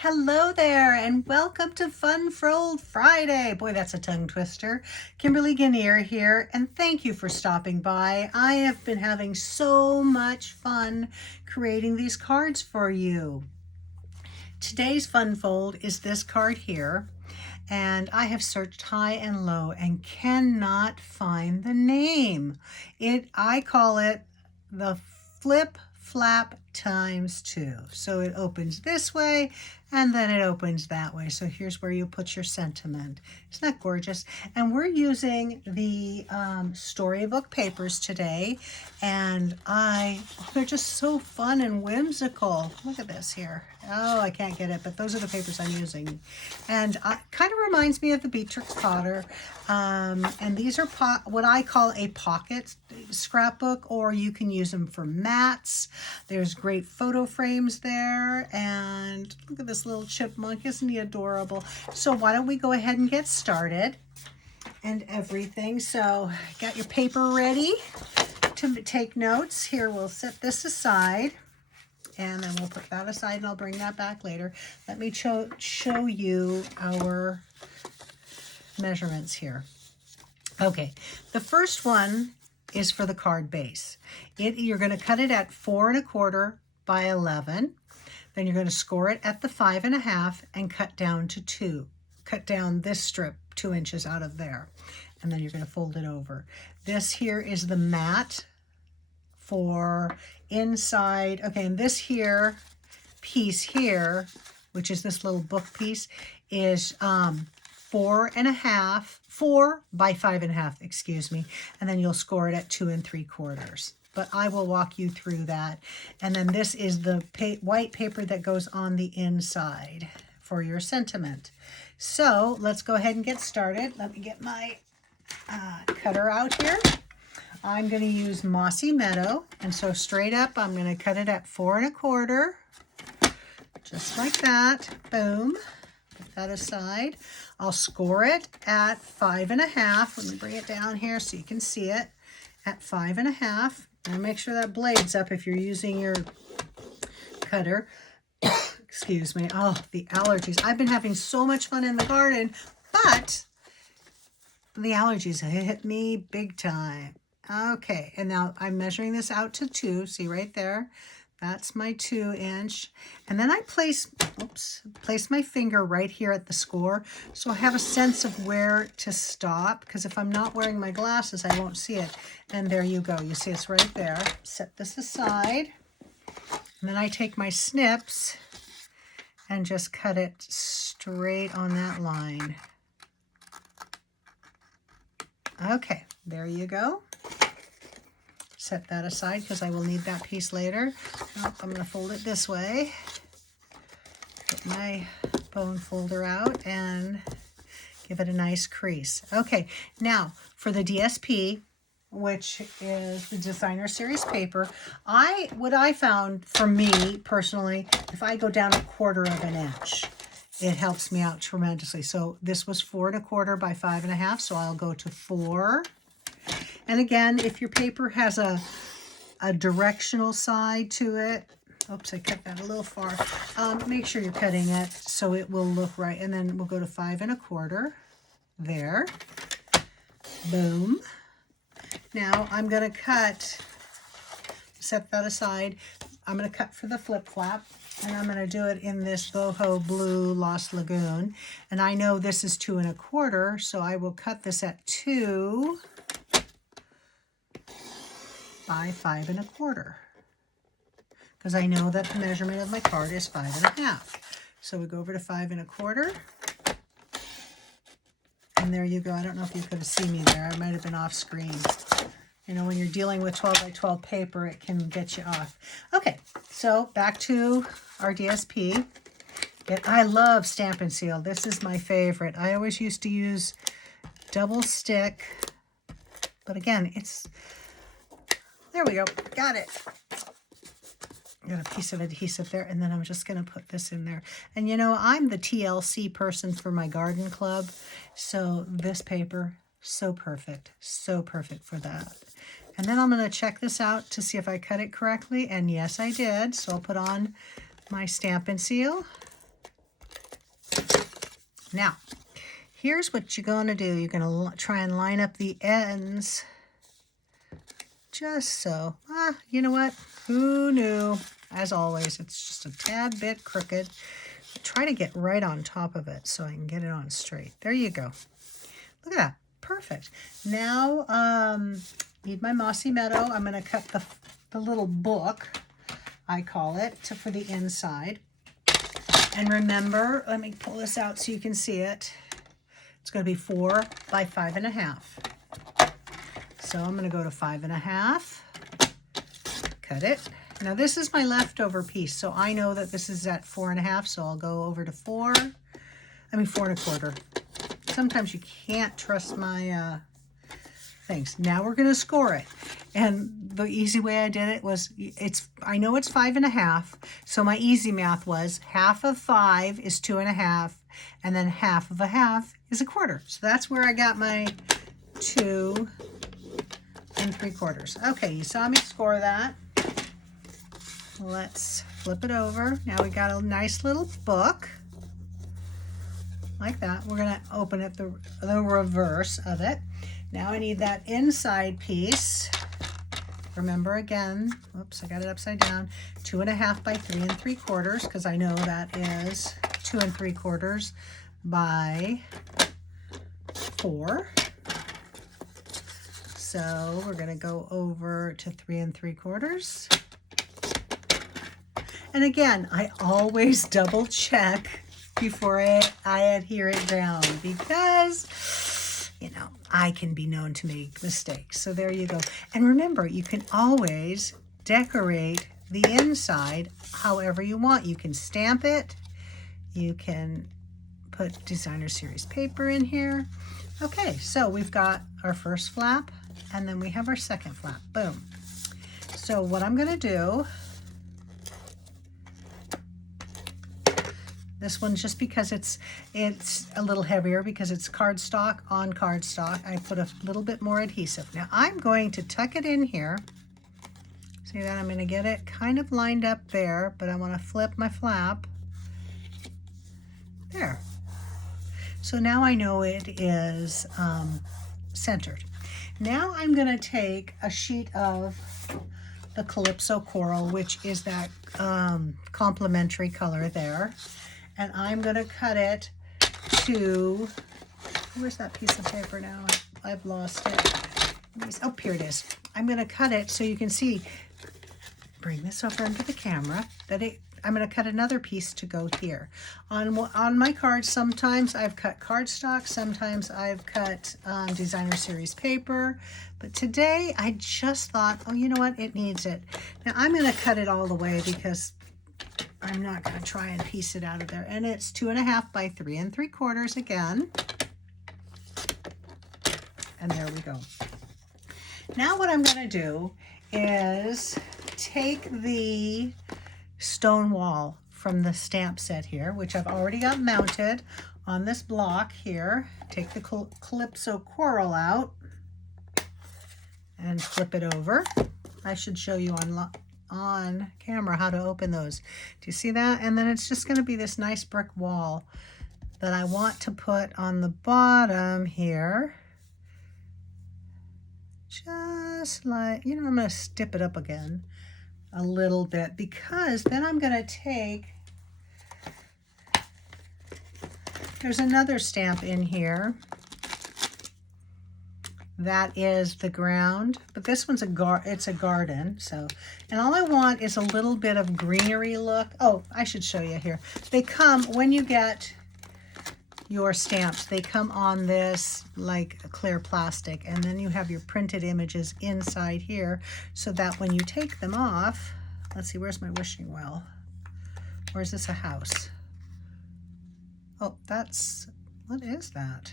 Hello there, and welcome to Fun Fold Friday. Boy, that's a tongue twister. Kimberly Guinier here, and thank you for stopping by. I have been having so much fun creating these cards for you. Today's Fun Fold is this card here, and I have searched high and low and cannot find the name. I call it the Flip Flap times 2. So it opens this way and then it opens that way. So here's where you put your sentiment. Isn't that gorgeous? And we're using the Storybook papers today, and they're just so fun and whimsical. Look at this here. Oh, I can't get it, but those are the papers I'm using. And kind of reminds me of the Beatrix Potter. And these are what I call a pocket scrapbook, or you can use them for mats. There's great photo frames there, and look at this little chipmunk. Isn't he adorable? So why don't we go ahead and get started and everything. So got your paper ready to take notes. Here, we'll set this aside, and then we'll put that aside, and I'll bring that back later. Let me show you our measurements here. Okay, the first one is for the card base. You're going to cut it at 4 1/4 by 11. Then you're going to score it at the 5 1/2 and cut down to 2. Cut down this strip 2 inches out of there, and then you're going to fold it over. This here is the mat for inside. Okay, and this here piece here, which is this little book piece, is 4 by 5 1/2, excuse me, and then you'll score it at 2 3/4. But I will walk you through that. And then this is the white paper that goes on the inside for your sentiment. So let's go ahead and get started. Let me get my cutter out here. I'm going to use Mossy Meadow, and so straight up I'm going to cut it at 4 1/4, just like that. Boom. Put that aside. I'll score it at 5 1/2. Let me bring it down here so you can see it. At 5 1/2. And make sure that blade's up if you're using your cutter. Excuse me. Oh, the allergies. I've been having so much fun in the garden, but the allergies hit me big time. Okay, and now I'm measuring this out to 2. See right there? That's my 2 inch. And then I place my finger right here at the score, so I have a sense of where to stop, because if I'm not wearing my glasses, I won't see it. And there you go. You see it's right there. Set this aside. And then I take my snips and just cut it straight on that line. Okay, there you go. Set that aside because I will need that piece later. Oh, I'm going to fold it this way. Get my bone folder out and give it a nice crease. Okay, now for the DSP, which is the Designer Series paper, what I found for me personally, if I go down 1/4 inch, it helps me out tremendously. So this was 4 1/4 by 5 1/2, so I'll go to 4. And again, if your paper has a directional side to it, oops, I cut that a little far. Make sure you're cutting it so it will look right. And then we'll go to 5 1/4 there. Boom. Now I'm going to set that aside. I'm going to cut for the flip flap, and I'm going to do it in this Boho Blue Lost Lagoon. And I know this is 2 1/4, so I will cut this at 2 by 5 1/4, because I know that the measurement of my card is 5 1/2. So we go over to 5 1/4, and there you go. I don't know if you could have seen me there. I might have been off screen. You know, when you're dealing with 12 by 12 paper, it can get you off. Okay, so back to our DSP. I love Stampin' Seal. This is my favorite. I always used to use double stick, but again, there we go. Got it. Got a piece of adhesive there, and then I'm just going to put this in there. And you know, I'm the TLC person for my garden club, so this paper, so perfect for that. And then I'm going to check this out to see if I cut it correctly, and yes, I did. So I'll put on my Stampin' Seal. Now, here's what you're going to do. You're going to try and line up the ends just so. You know what? Who knew? As always, it's just a tad bit crooked. Try to get right on top of it so I can get it on straight. There you go. Look at that. Perfect. Now, need my Mossy Meadow. I'm going to cut the little book, I call it, for the inside. And remember, let me pull this out so you can see it. It's going to be 4 by 5.5. So I'm going to go to 5.5. Cut it. Now this is my leftover piece, so I know that this is at 4.5, so I'll go over to 4 4.25. Sometimes you can't trust my things. Now we're going to score it. And the easy way I did it was, I know it's 5.5, so my easy math was half of 5 is 2.5, and then half of a half is 1/4. So that's where I got my 2 3/4. Okay, you saw me score that. Let's flip it over. Now we got a nice little book like that. We're going to open it the reverse of it. Now I need that inside piece. Remember again, whoops, I got it upside down. 2.5 by 3 3/4, because I know that is 2 3/4 by 4. So we're going to go over to 3 3/4. And again, I always double check before I adhere it down, because, you know, I can be known to make mistakes. So there you go. And remember, you can always decorate the inside however you want. You can stamp it. You can put designer series paper in here. Okay, so we've got our first flap, and then we have our second flap. Boom. So what I'm going to do, this one, just because it's a little heavier because it's cardstock on cardstock, I put a little bit more adhesive. Now I'm going to tuck it in here. See that? I'm going to get it kind of lined up there, but I want to flip my flap. There. So now I know it is centered. Now I'm going to take a sheet of the Calypso Coral, which is that complementary color there. And I'm going to cut it to, where's that piece of paper now? I've lost it. Oh, here it is. I'm going to cut it so you can see, bring this over into the camera, I'm going to cut another piece to go here. On my cards, sometimes I've cut cardstock, sometimes I've cut designer series paper, but today I just thought, oh, you know what, it needs it. Now I'm going to cut it all the way because I'm not going to try and piece it out of there. And it's 2.5 by 3 3/4 again. And there we go. Now what I'm going to do is take the stone wall from the stamp set here, which I've already got mounted on this block here. Take the Calypso Coral out and flip it over. I should show you on camera how to open those. Do you see that? And then it's just going to be this nice brick wall that I want to put on the bottom here. Just like, you know, I'm going to stip it up again a little bit, because then I'm going to take, there's another stamp in here that is the ground, but this one's it's a garden. So, and all I want is a little bit of greenery look. Oh, I should show you here. They come, when you get your stamps, they come on this like a clear plastic, and then you have your printed images inside here, so that when you take them off, let's see, where's my wishing well? Or is this a house? Oh, what is that?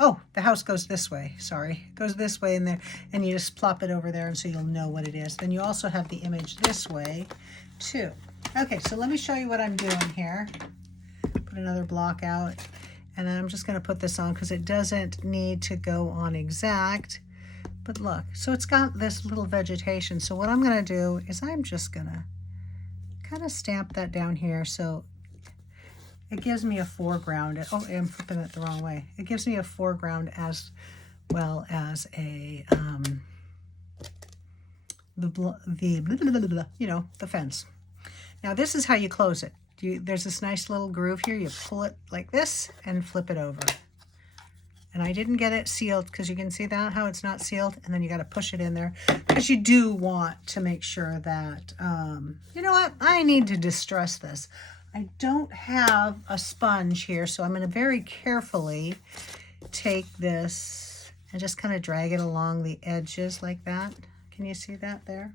Oh, the house goes this way, sorry. It goes this way in there, and you just plop it over there, and so you'll know what it is. Then you also have the image this way too. Okay, so let me show you what I'm doing here. Put another block out, and then I'm just going to put this on because it doesn't need to go on exact. But look, so it's got this little vegetation. So what I'm going to do is I'm just going to kind of stamp that down here. So it gives me a foreground. Oh, I'm flipping it the wrong way. It gives me a foreground as well as a, the fence. Now this is how you close it. There's this nice little groove here. You pull it like this and flip it over. And I didn't get it sealed because you can see that how it's not sealed, and then you got to push it in there because you do want to make sure that, you know what, I need to distress this. I don't have a sponge here, so I'm going to very carefully take this and just kind of drag it along the edges like that. Can you see that there?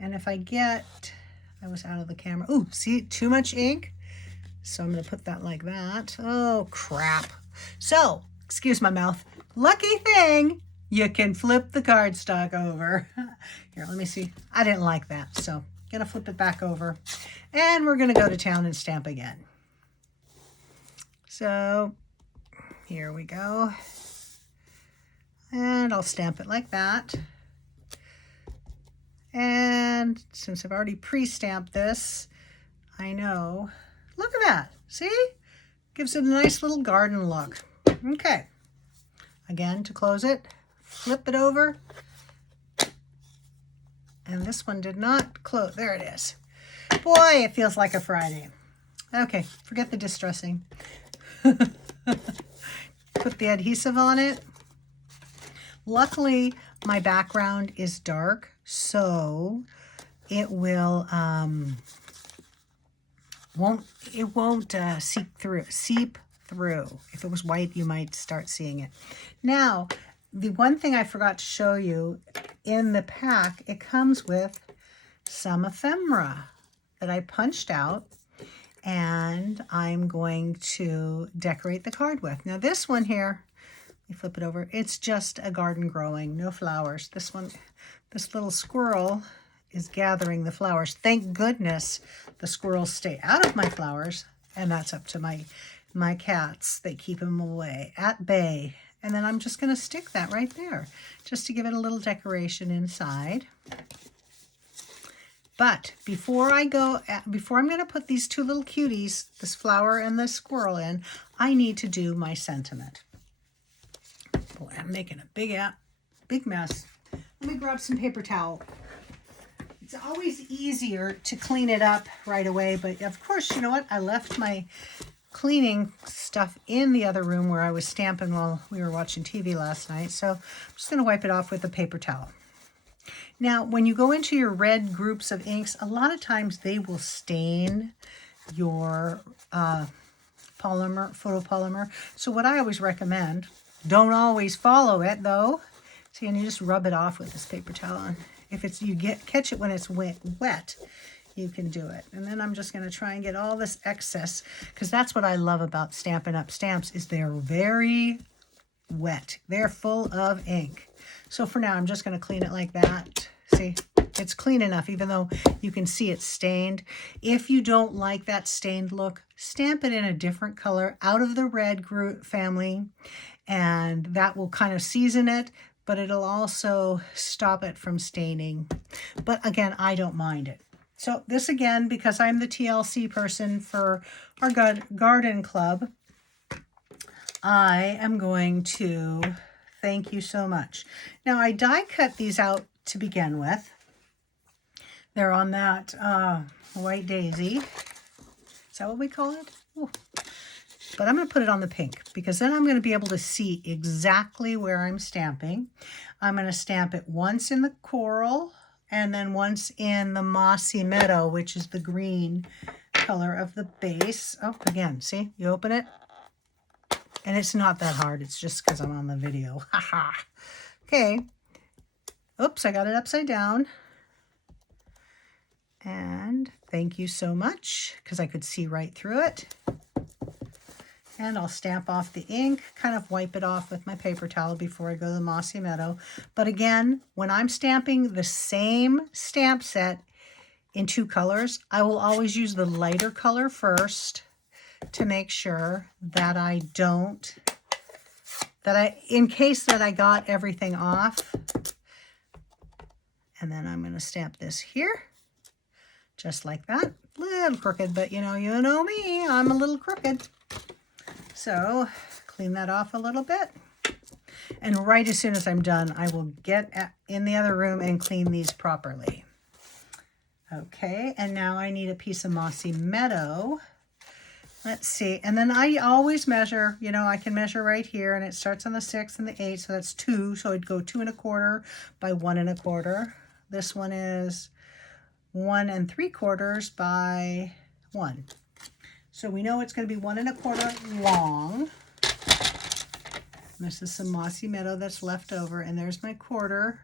And if I get, I was out of the camera. Ooh, see, too much ink. So I'm going to put that like that. Oh, crap. So, excuse my mouth. Lucky thing, you can flip the cardstock over. Here, let me see. I didn't like that, so I'm going to flip it back over. And we're going to go to town and stamp again. So, here we go. And I'll stamp it like that. And since I've already pre-stamped this, I know, look at that, see? Gives it a nice little garden look. Okay, again, to close it, flip it over. And this one did not close, there it is. Boy, it feels like a Friday. Okay, forget the distressing. Put the adhesive on it. Luckily, my background is dark, so it will won't seep through. If it was white, you might start seeing it. Now, the one thing I forgot to show you, in the pack, it comes with some ephemera that I punched out, and I'm going to decorate the card with. Now, this one here, let me flip it over. It's just a garden growing, no flowers. This one, this little squirrel is gathering the flowers. Thank goodness the squirrels stay out of my flowers, and that's up to my cats. They keep them away, at bay. And then I'm just going to stick that right there, just to give it a little decoration inside. But before I'm going to put these two little cuties, this flower and this squirrel in, I need to do my sentiment. Boy, I'm making a big mess. Let me grab some paper towel. It's always easier to clean it up right away, but of course, you know what? I left my cleaning stuff in the other room where I was stamping while we were watching TV last night, so I'm just going to wipe it off with a paper towel. Now, when you go into your red groups of inks, a lot of times they will stain your photopolymer. So what I always recommend, don't always follow it though. See, and you just rub it off with this paper towel. And if it's catch it when it's wet, you can do it. And then I'm just going to try and get all this excess, because that's what I love about Stampin' Up! Stamps, is they're very wet. They're full of ink. So for now, I'm just going to clean it like that. See, it's clean enough, even though you can see it's stained. If you don't like that stained look, stamp it in a different color out of the red group family, and that will kind of season it, but it'll also stop it from staining. But again, I don't mind it. So this again, because I'm the TLC person for our garden club, I am going to thank you so much. Now, I die cut these out to begin with. They're on that white daisy. Is that what we call it? Ooh. But I'm going to put it on the pink, because then I'm going to be able to see exactly where I'm stamping. I'm going to stamp it once in the coral, and then once in the mossy meadow, which is the green color of the base. Oh, again, see, you open it, and it's not that hard. It's just because I'm on the video. Haha. Okay. Oops, I got it upside down. And thank you so much, because I could see right through it. And I'll stamp off the ink, kind of wipe it off with my paper towel before I go to the mossy meadow. But again, when I'm stamping the same stamp set in two colors, I will always use the lighter color first to make sure that in case that I got everything off. And then I'm going to stamp this here, just like that. Little crooked, but you know me, I'm a little crooked. So clean that off a little bit. And right as soon as I'm done, I will get in the other room and clean these properly. Okay, and now I need a piece of Mossy Meadow. Let's see, and then I always measure, I can measure right here, and it starts on the 6 and the 8, so that's 2, so I'd go 2 1/4 by 1 1/4. This one is 1 3/4 by 1. So we know it's going to be 1 1/4 long. This is some Mossy Meadow that's left over, and there's my quarter.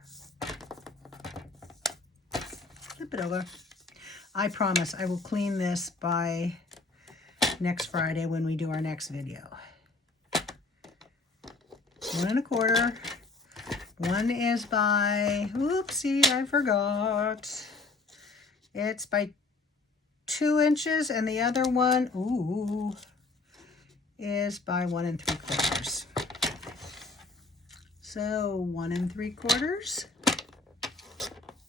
Flip it over. I promise I will clean this by next Friday when we do our next video. 1 1/4. One is by, oopsie, I forgot. It's by 2 inches, and the other one, is by 1 3/4. So 1 3/4,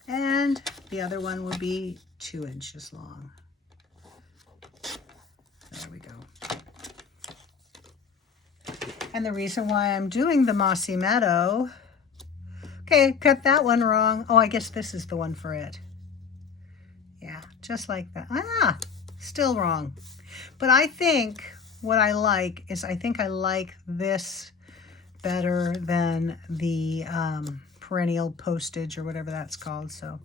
and the other one will be 2 inches long. There we go. And the reason why I'm doing the Mossy Meadow, okay, cut that one wrong. Oh, I guess this is the one for it. Yeah, just like that. Still wrong. But I think what I like is I like this better than the perennial postage or whatever that's called. So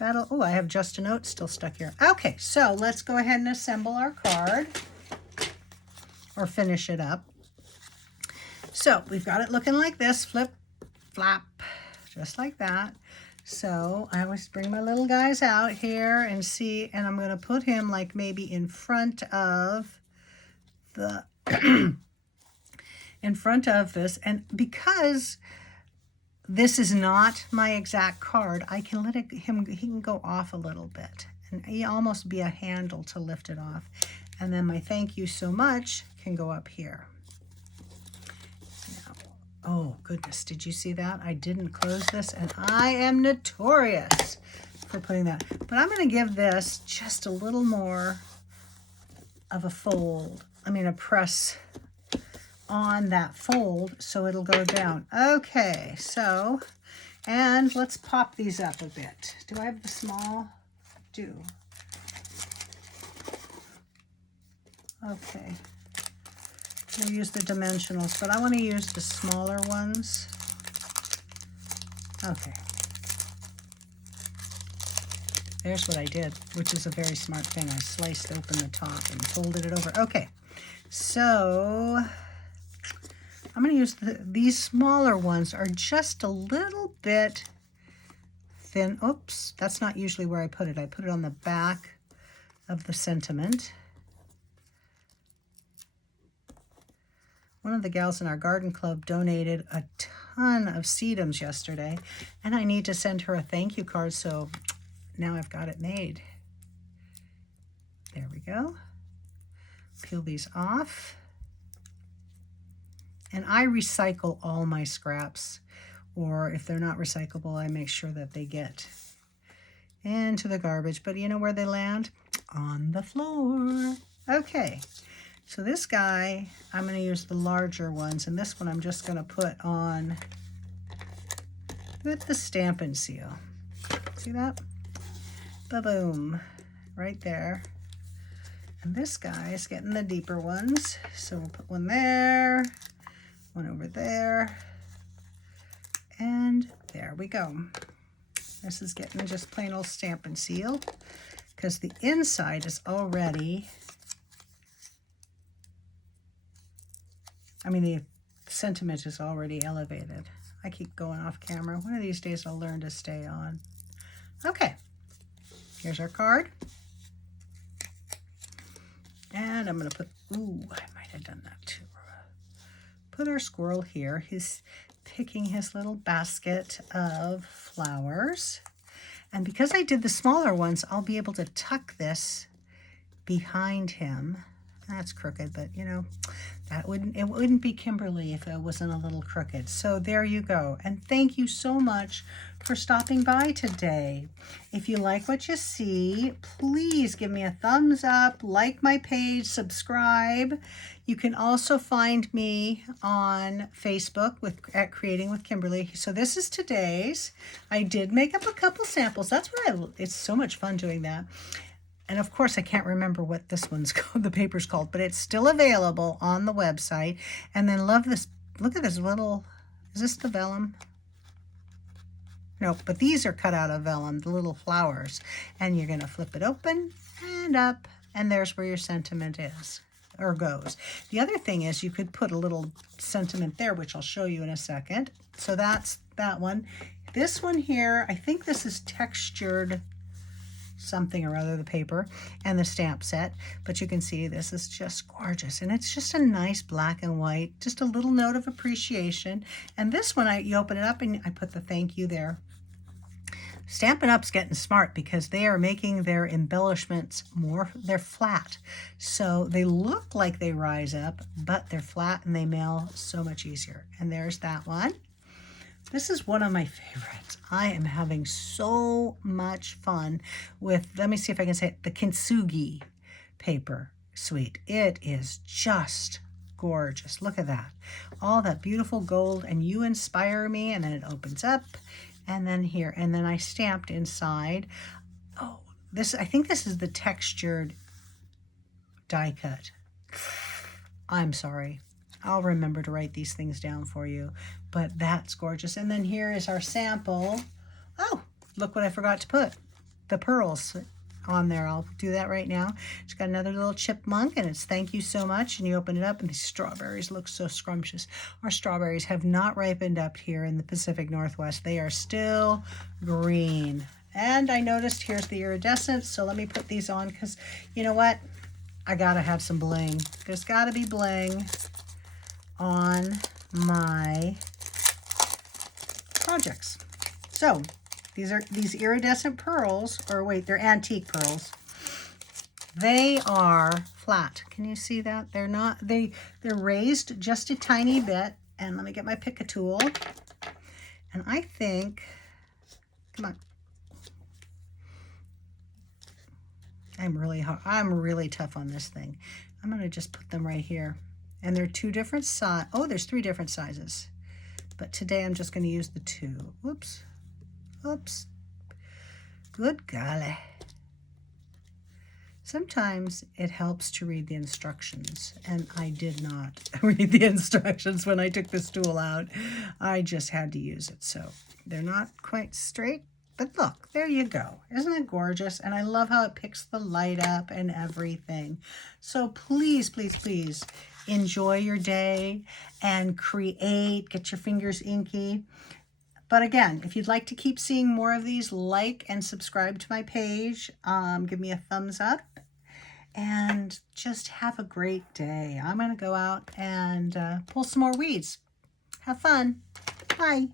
I have just a note still stuck here. Okay, so let's go ahead and assemble our card or finish it up. So we've got it looking like this, flip, flap, just like that. So I always bring my little guys out here and see, and I'm going to put him like maybe in front of the in front of this, and because this is not my exact card, I can let he can go off a little bit, and he almost be a handle to lift it off, and then my thank you so much can go up here. Now, oh goodness, did you see that? I didn't close this, and I am notorious for putting that, but I'm going to give this just a little more of a fold, a press on that fold so it'll go down. Okay, so, and let's pop these up a bit. Do I have the small? Do. Okay. I'll use the dimensionals, but I want to use the smaller ones. Okay. There's what I did, which is a very smart thing. I sliced open the top and folded it over. Okay, so I'm going to use these smaller ones are just a little bit thin. Oops, that's not usually where I put it. I put it on the back of the sentiment. One of the gals in our garden club donated a ton of sedums yesterday, and I need to send her a thank you card, so now I've got it made. There we go. Peel these off. And I recycle all my scraps, or if they're not recyclable, I make sure that they get into the garbage. But you know where they land? On the floor. Okay, so this guy, I'm going to use the larger ones, and this one I'm just going to put on with the Stampin' Seal. See that? Ba-boom, right there. And this guy is getting the deeper ones, so we'll put one there, one over there, and there we go. This is getting just plain old Stampin' Seal, because the inside is already, the sentiment is already elevated. I keep going off camera. One of these days I'll learn to stay on. Okay, here's our card. And I'm going to put, I might have done that too. Put our squirrel here. He's picking his little basket of flowers. And because I did the smaller ones, I'll be able to tuck this behind him. That's crooked, but you know, it wouldn't be Kimberly if it wasn't a little crooked. So there you go. And thank you so much for stopping by today. If you like what you see, please give me a thumbs up, like my page, subscribe. You can also find me on Facebook at Creating with Kimberly. So this is today's. I did make up a couple samples. That's what it's so much fun doing that. And of course, I can't remember what this one's called, the paper's called, but it's still available on the website. And then love this, look at this little, is this the vellum? No, but these are cut out of vellum, the little flowers. And you're gonna flip it open and up, and there's where your sentiment is, or goes. The other thing is you could put a little sentiment there, which I'll show you in a second. So that's that one. This one here, I think this is textured something or other, the paper and the stamp set, but you can see this is just gorgeous, and it's just a nice black and white, just a little note of appreciation. And this one, you open it up and I put the thank you there. Stampin' Up's getting smart because they are making their embellishments they're flat, so they look like they rise up, but they're flat and they mail so much easier. And there's that one. This is one of my favorites. I am having so much fun with, let me see if I can say it, the Kintsugi paper suite. It is just gorgeous. Look at that. All that beautiful gold, and you inspire me, and then it opens up, and then here, and then I stamped inside. Oh, I think this is the textured die cut. I'm sorry. I'll remember to write these things down for you, but that's gorgeous. And then here is our sample. Oh, look what I forgot to put. The pearls on there. I'll do that right now. It's got another little chipmunk, and it's thank you so much. And you open it up, and these strawberries look so scrumptious. Our strawberries have not ripened up here in the Pacific Northwest. They are still green. And I noticed here's the iridescent, so let me put these on because you know what? I gotta have some bling. There's gotta be bling on my projects. So these iridescent pearls, or wait, they're antique pearls. They are flat. Can you see that? They're not, they're raised just a tiny bit. And let me get my pick tool. And I think, come on. I'm really tough on this thing. I'm gonna just put them right here. And they're two different size. Oh, there's three different sizes. But today I'm just going to use the two. Whoops. Oops. Good golly. Sometimes it helps to read the instructions, and I did not read the instructions when I took this tool out. I just had to use it. So they're not quite straight, but look, there you go. Isn't it gorgeous? And I love how it picks the light up and everything. So please, please, please, enjoy your day and create, get your fingers inky. But again, if you'd like to keep seeing more of these, like and subscribe to my page. Give me a thumbs up and just have a great day. I'm going to go out and pull some more weeds. Have fun. Bye.